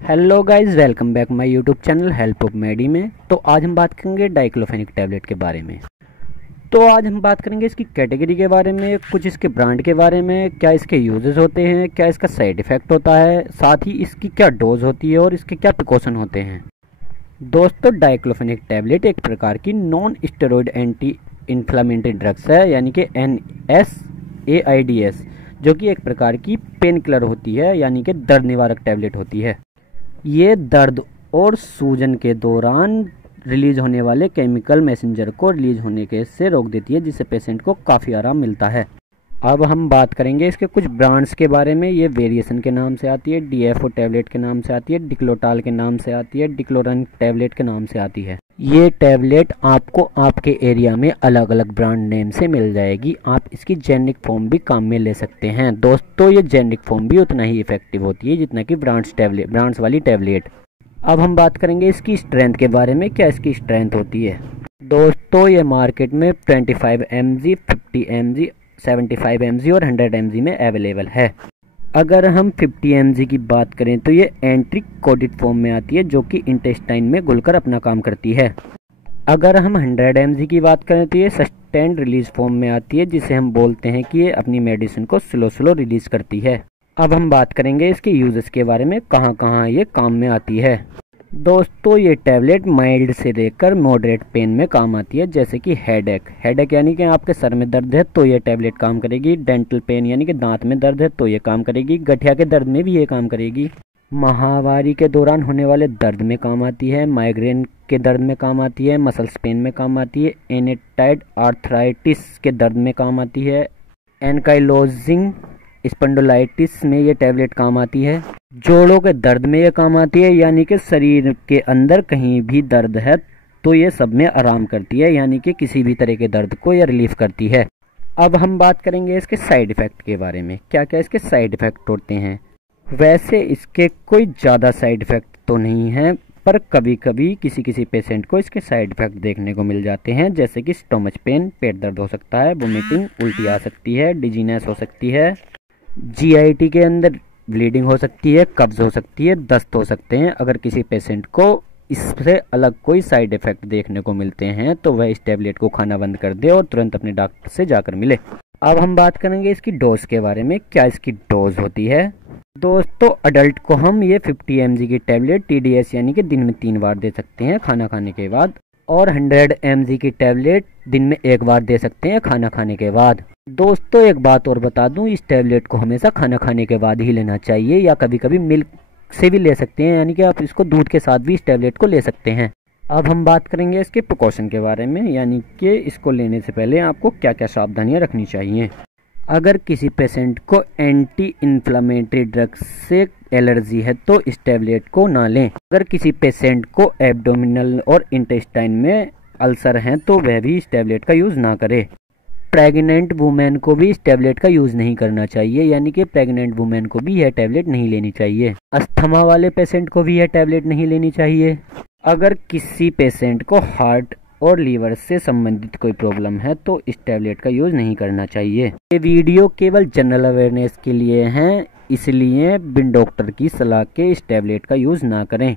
Hello guys, welcome back my YouTube channel help of Medi में। तो आज हम बात करेंगे डाइक्लोफेनिक टैबलेट के बारे में। तो आज हम बात करेंगे इसकी कैटेगरी के बारे में, कुछ इसके ब्रांड के बारे में, क्या इसके यूजेस होते हैं, क्या इसका साइड इफ़ेक्ट होता है, साथ ही इसकी क्या डोज होती है और इसके क्या प्रिकॉशन होते हैं। दोस्तों, डाइक्लोफेनिक टैबलेट एक प्रकार की non steroid anti inflammatory drugs है, यानी कि NSAIDs, जो कि एक प्रकार की पेन किलर होती है, यानी कि दर्द निवारक टैबलेट होती है। ये दर्द और सूजन के दौरान रिलीज होने वाले केमिकल मैसेंजर को रिलीज होने के से रोक देती है, जिससे पेशेंट को काफ़ी आराम मिलता है। अब हम बात करेंगे इसके कुछ ब्रांड्स के बारे में। ये वेरिएशन के नाम से आती है, DFO टैबलेट के नाम से आती है, डिक्लोटाल के नाम से आती है, डिक्लोरन टैबलेट के नाम से आती है। ये टैबलेट आपको आपके एरिया में अलग अलग ब्रांड नेम से मिल जाएगी। आप इसकी जेनेरिक फॉर्म भी काम में ले सकते हैं। दोस्तों, ये जेनेरिक फॉर्म भी उतना ही इफेक्टिव होती है जितना कि ब्रांड्स वाली टैबलेट। अब हम बात करेंगे इसकी स्ट्रेंथ के बारे में, क्या इसकी स्ट्रेंथ होती है। दोस्तों, ये मार्केट में 25 mg, 50 mg, 75 mg और 100 mg में अवेलेबल है। अगर हम 50 mg की बात करें तो ये एंट्रिक कोटेड फॉर्म में आती है, जो कि इंटेस्टाइन में घुलकर अपना काम करती है। अगर हम 100 mg की बात करें तो ये सस्टेन्ड रिलीज फॉर्म में आती है, जिसे हम बोलते हैं कि ये अपनी मेडिसिन को स्लो रिलीज करती है। अब हम बात करेंगे इसके यूजेस के बारे में, कहाँ कहाँ ये काम में आती है। दोस्तों, ये टैबलेट माइल्ड से लेकर मॉडरेट पेन में काम आती है, जैसे कि हेडेक यानी कि आपके सर में दर्द है तो ये टैबलेट काम करेगी। डेंटल पेन यानी कि दांत में दर्द है तो ये काम करेगी। गठिया के दर्द में भी ये काम करेगी। माहवारी के दौरान होने वाले दर्द में काम आती है। माइग्रेन के दर्द में काम आती है। मसल्स पेन में काम आती है। एनेटाइड आर्थराइटिस के दर्द में काम आती है। एनकाइलोजिंग स्पॉन्डिलाइटिस में ये टैबलेट काम आती है। जोड़ों के दर्द में ये काम आती है, यानी कि शरीर के अंदर कहीं भी दर्द है तो ये सब में आराम करती है, यानी कि किसी भी तरह के दर्द को ये रिलीफ करती है। अब हम बात करेंगे इसके साइड इफ़ेक्ट के बारे में, क्या क्या इसके साइड इफ़ेक्ट होते हैं। वैसे इसके कोई ज़्यादा साइड इफ़ेक्ट तो नहीं है, पर कभी कभी किसी पेशेंट को इसके साइड इफ़ेक्ट देखने को मिल जाते हैं, जैसे कि स्टोमच पेन, पेट दर्द हो सकता है, वोमिटिंग, उल्टी आ सकती है, डिजीनेस हो सकती है, GIT के अंदर ब्लीडिंग हो सकती है, कब्ज हो सकती है, दस्त हो सकते हैं। अगर किसी पेशेंट को इससे अलग कोई साइड इफ़ेक्ट देखने को मिलते हैं तो वह इस टैबलेट को खाना बंद कर दे और तुरंत अपने डॉक्टर से जाकर मिले। अब हम बात करेंगे इसकी डोज के बारे में, क्या इसकी डोज होती है। दोस्तों, अडल्ट को हम ये 50 mg की टैबलेट TDS यानी कि दिन में 3 बार दे सकते हैं खाना खाने के बाद, और 100 mg की टैबलेट दिन में 1 बार दे सकते हैं खाना खाने के बाद। दोस्तों, एक बात और बता दूं, इस टैबलेट को हमेशा खाना खाने के बाद ही लेना चाहिए, या कभी कभी मिल्क से भी ले सकते हैं, यानी कि आप इसको दूध के साथ भी इस टैबलेट को ले सकते हैं। अब हम बात करेंगे इसके प्रिकॉशन के बारे में, यानी कि इसको लेने से पहले आपको क्या क्या सावधानियां रखनी चाहिए। अगर किसी पेशेंट को एंटी इन्फ्लामेटरी ड्रग्स से एलर्जी है तो इस टैबलेट को ना लें। अगर किसी पेशेंट को एब्डोमिनल और इंटेस्टाइन में अल्सर हैं तो वह भी इस टैबलेट का यूज़ ना करे। प्रेग्नेंट वुमेन को भी इस टैबलेट का यूज़ नहीं करना चाहिए, यानी कि प्रेग्नेंट वुमेन को भी यह टैबलेट नहीं लेनी चाहिए। अस्थमा वाले पेशेंट को भी यह टैबलेट नहीं लेनी चाहिए। अगर किसी पेशेंट को हार्ट और लीवर से संबंधित कोई प्रॉब्लम है तो इस टैबलेट का यूज़ नहीं करना चाहिए। ये वीडियो केवल जनरल अवेयरनेस के लिए हैं, इसलिए बिन डॉक्टर की सलाह के इस टैबलेट का यूज़ ना करें।